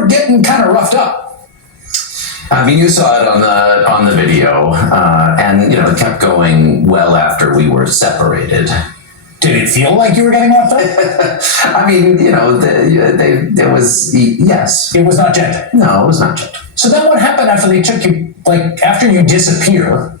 were getting kind of roughed up. I mean, you saw it on the video, and it kept going well after we were separated. Did it feel like you were getting roughed up? I mean, there was, yes. It was not gentle. No, it was not gentle. So then what happened after they took you, like after you disappear?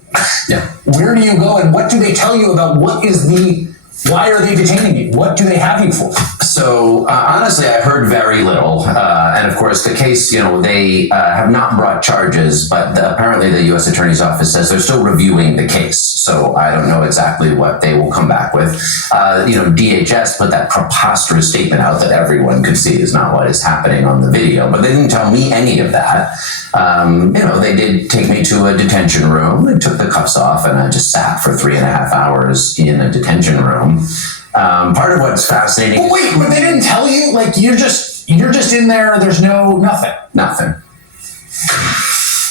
Yeah. Where do you go and what do they tell you about why are they detaining you? What do they have you for? So honestly, I heard very little. And of course, the case, they have not brought charges, but apparently the U.S. Attorney's Office says they're still reviewing the case. So I don't know exactly what they will come back with. DHS put that preposterous statement out that everyone could see is not what is happening on the video, but they didn't tell me any of that. They did take me to a detention room. They took the cuffs off and I just sat for 3.5 hours in a detention room. Part of what's fascinating. But wait, but they didn't tell you? Like you're just in there. There's nothing. Nothing.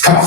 Come on.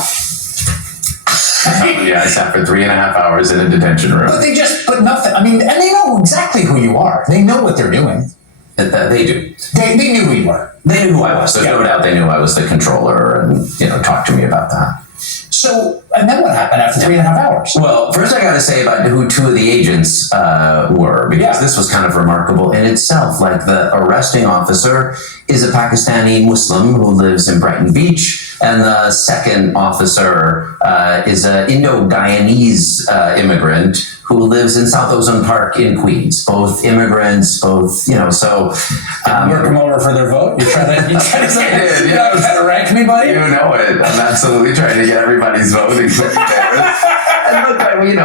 Yeah, I sat for 3.5 hours in a detention room. But they just put nothing. I mean, and they know exactly who you are. They know what they're doing. They do. They knew who you were. They knew who I was. There's no doubt they knew I was the controller and talked to me about that. So, and then what happened after 3.5 hours? Well, first I got to say about who two of the agents were, because this was kind of remarkable in itself. Like the arresting officer is a Pakistani Muslim who lives in Brighton Beach, and the second officer is an Indo-Guyanese immigrant who lives in South Ozone Park in Queens. Both immigrants, so... work them over for their vote? You're trying to rank me, buddy? You know it. I'm absolutely trying to get everybody's vote, including theirs. And look,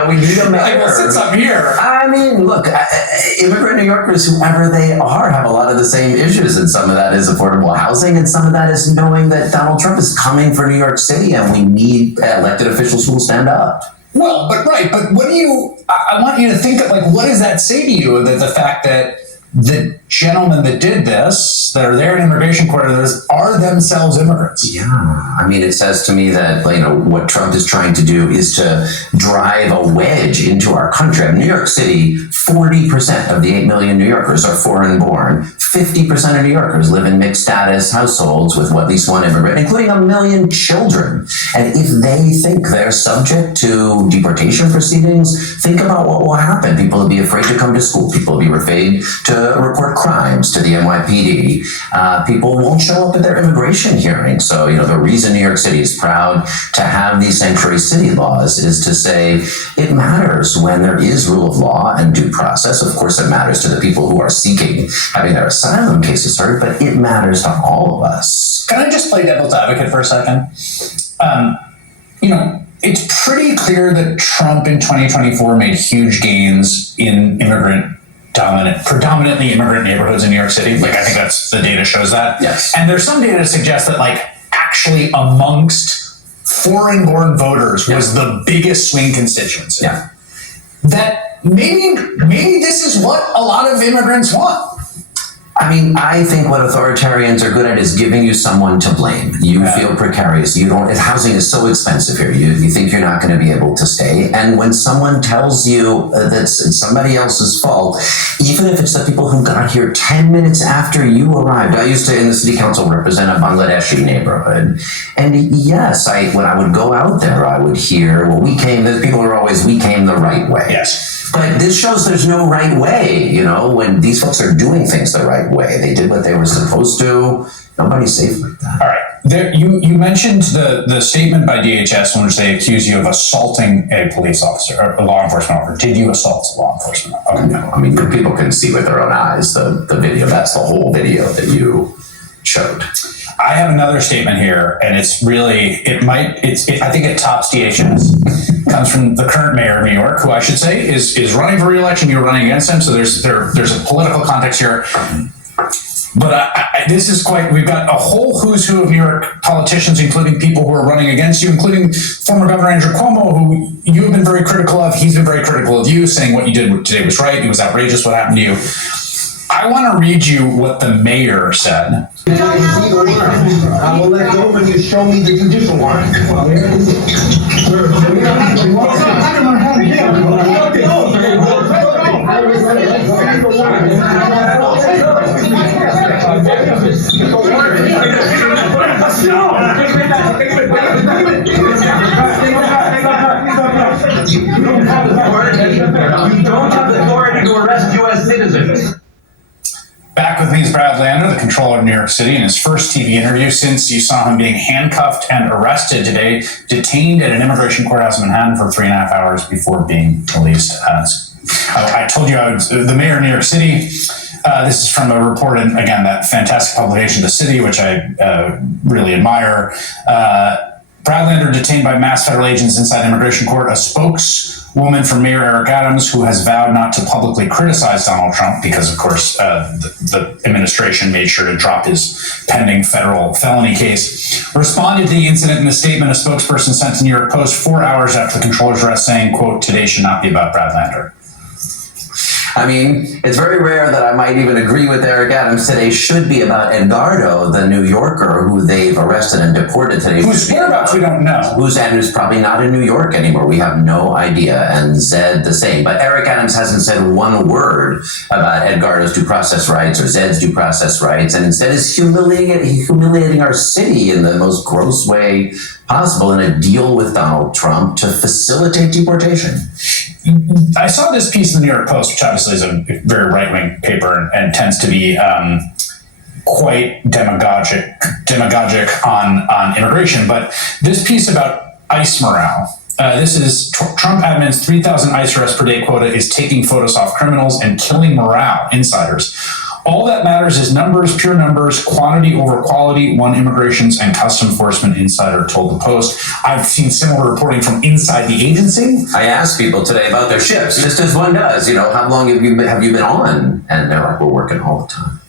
we need a mayor. Well, since I'm here. I mean, look, immigrant New Yorkers, whoever they are, have a lot of the same issues, and some of that is affordable housing, and some of that is knowing that Donald Trump is coming for New York City, and we need elected officials who will stand up. Well, but what do you, I want you to think of, what does that say to you, that the fact that the gentlemen that did this, that are there in immigration court, are themselves immigrants? Yeah. I mean, it says to me that, what Trump is trying to do is to drive a wedge into our country. In New York City, 40% of the 8 million New Yorkers are foreign born. 50% of New Yorkers live in mixed status households with at least one immigrant, including 1 million children. And if they think they're subject to deportation proceedings, think about what will happen. People will be afraid to come to school. People will be afraid to report crimes to the NYPD. People won't show up at their immigration hearings. So, the reason New York City is proud to have these sanctuary city laws is to say it matters when there is rule of law and due process. Of course, it matters to the people who are seeking having their asylum cases heard, but it matters to all of us. Can I just play devil's advocate for a second? It's pretty clear that Trump in 2024 made huge gains in predominantly immigrant neighborhoods in New York City. I think that's the data shows that. Yes. And there's some data to suggest that actually amongst foreign-born voters was the biggest swing constituency. Yeah. That maybe this is what a lot of immigrants want. I mean, I think what authoritarians are good at is giving you someone to blame. You feel precarious. Housing is so expensive here. You think you're not going to be able to stay. And when someone tells you that it's somebody else's fault, even if it's the people who got here 10 minutes after you arrived. I used to, in the city council, represent a Bangladeshi neighborhood. And yes, when I would go out there, I would hear, we came the right way. Yes. But this shows there's no right way, when these folks are doing things the right way. They did what they were supposed to. Nobody's safe like that. All right. You mentioned the statement by DHS in which they accuse you of assaulting a police officer or a law enforcement officer. Did you assault law enforcement? Okay. No, I mean, people can see with their own eyes the video. That's the whole video that you showed. I have another statement here, and it's really, I think it tops DHS. Comes from the current mayor of New York, who I should say is running for re-election. You're running against him, so there's a political context here. But we've got a whole who's who of New York politicians, including people who are running against you, including former Governor Andrew Cuomo, who you have been very critical of. He's been very critical of you, saying what you did today was right. It was outrageous what happened to you. I want to read you what the mayor said. I will let go when you show me the judicial warrant. Controller of New York City in his first TV interview since you saw him being handcuffed and arrested today, detained at an immigration courthouse in Manhattan for 3.5 hours before being released. I told you the mayor of New York City. This is from a report in, again, that fantastic publication, The City, which I really admire. Bradlander detained by mass federal agents inside immigration court. A spokeswoman for Mayor Eric Adams, who has vowed not to publicly criticize Donald Trump because, of course, the administration made sure to drop his pending federal felony case, responded to the incident in a statement a spokesperson sent to New York Post 4 hours after the controller's arrest, saying, quote, "Today should not be about Bradlander." I mean, it's very rare that I might even agree with Eric Adams. Today should be about Edgardo, the New Yorker who they've arrested and deported today. Whose whereabouts we don't know. Who's probably not in New York anymore. We have no idea. And Zed the same. But Eric Adams hasn't said one word about Edgardo's due process rights or Zed's due process rights, and instead is humiliating our city in the most gross way possible in a deal with Donald Trump to facilitate deportation. I saw this piece in the New York Post, which obviously is a very right-wing paper and tends to be quite demagogic on immigration. But this piece about ICE morale. This is Trump admin's 3,000 ICE arrests per day quota is taking photos off criminals and killing morale, insiders. All that matters is numbers, pure numbers, quantity over quality, one immigrations and custom enforcement insider told the Post. I've seen similar reporting from inside the agency. I asked people today about their shifts, just as one does. How long have you been on? And they're like, we're working all the time.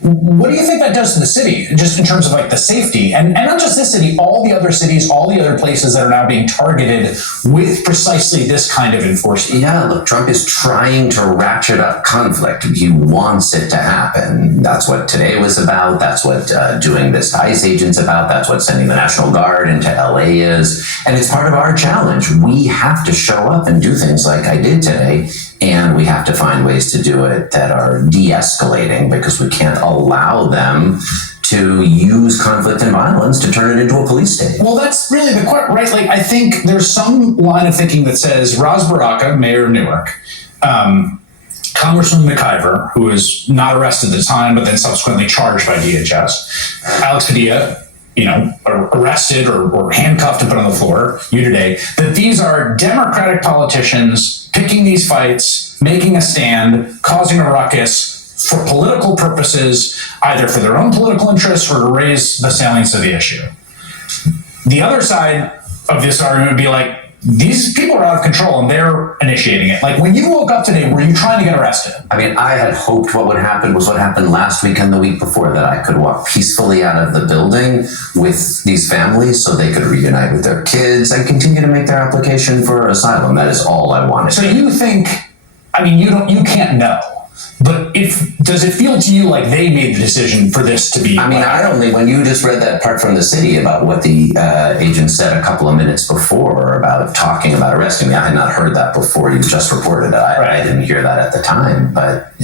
What do you think that does to the city, just in terms of like the safety? And not just this city, all the other cities, all the other places that are now being targeted with precisely this kind of enforcement. Yeah, look, Trump is trying to ratchet up conflict. He wants it to happen. That's what today was about. That's what doing this to ICE agents about. That's what sending the National Guard into LA is. And it's part of our challenge. We have to show up and do things like I did today. And we have to find ways to do it that are de-escalating, because we can't allow them to use conflict and violence to turn it into a police state. Well, that's really the question, right? Like, I think there's some line of thinking that says Ras Baraka, mayor of Newark, Congressman McIver, who was not arrested at the time, but then subsequently charged by DHS, Alex Padilla, arrested or handcuffed and put on the floor, you today, that these are Democratic politicians picking these fights, making a stand, causing a ruckus for political purposes, either for their own political interests or to raise the salience of the issue. The other side of this argument would be like, these people are out of control and they're initiating it. Like, when you woke up today, were you trying to get arrested? I mean, I had hoped what would happen was what happened last week and the week before, that I could walk peacefully out of the building with these families so they could reunite with their kids and continue to make their application for asylum. That is all I wanted. So you think, you can't know. But does it feel to you like they made the decision for this to be? When you just read that part from The City about what the agent said a couple of minutes before about talking about arresting me, I had not heard that before you just reported it. I didn't hear that at the time. But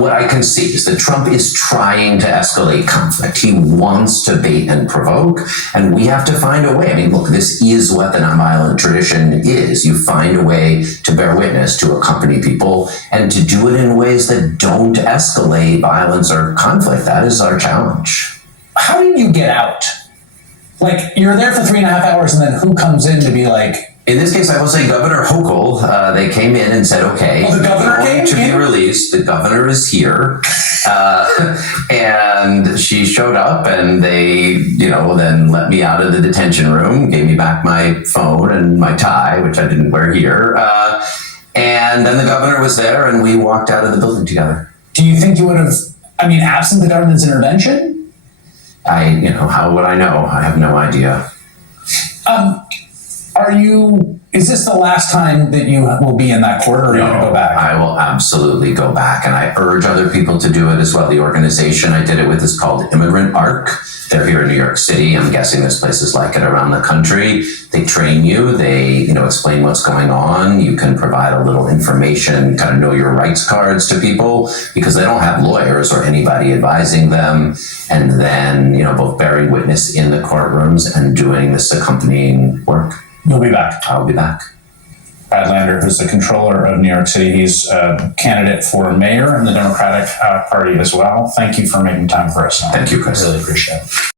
what I can see is that Trump is trying to escalate conflict. He wants to bait and provoke, and we have to find a way. I mean, look, this is what the nonviolent tradition is. You find a way to bear witness, to accompany people, and to do it in ways that don't escalate violence or conflict. That is our challenge. How did you get out? Like, you're there for 3.5 hours, and then who comes in to be like... In this case, I will say Governor Hochul. They came in and said, okay, the governor came to be released. The governor is here. And she showed up, and they, then let me out of the detention room, gave me back my phone and my tie, which I didn't wear here. And then the governor was there, and we walked out of the building together. Do you think you would have, absent the government's intervention? How would I know? I have no idea. Is this the last time that you will be in that court, or are you going to go back? I will absolutely go back, and I urge other people to do it as well. The organization I did it with is called Immigrant Arc. They're here in New York City. I'm guessing there's places like it around the country. They train you. They, explain what's going on. You can provide a little information, kind of know your rights cards to people, because they don't have lawyers or anybody advising them. And then, both bearing witness in the courtrooms and doing this accompanying work. You'll be back. I'll be back. Badlander, who's the controller of New York City. He's a candidate for mayor in the Democratic Party as well. Thank you for making time for us. Thank you, Chris. Really appreciate it.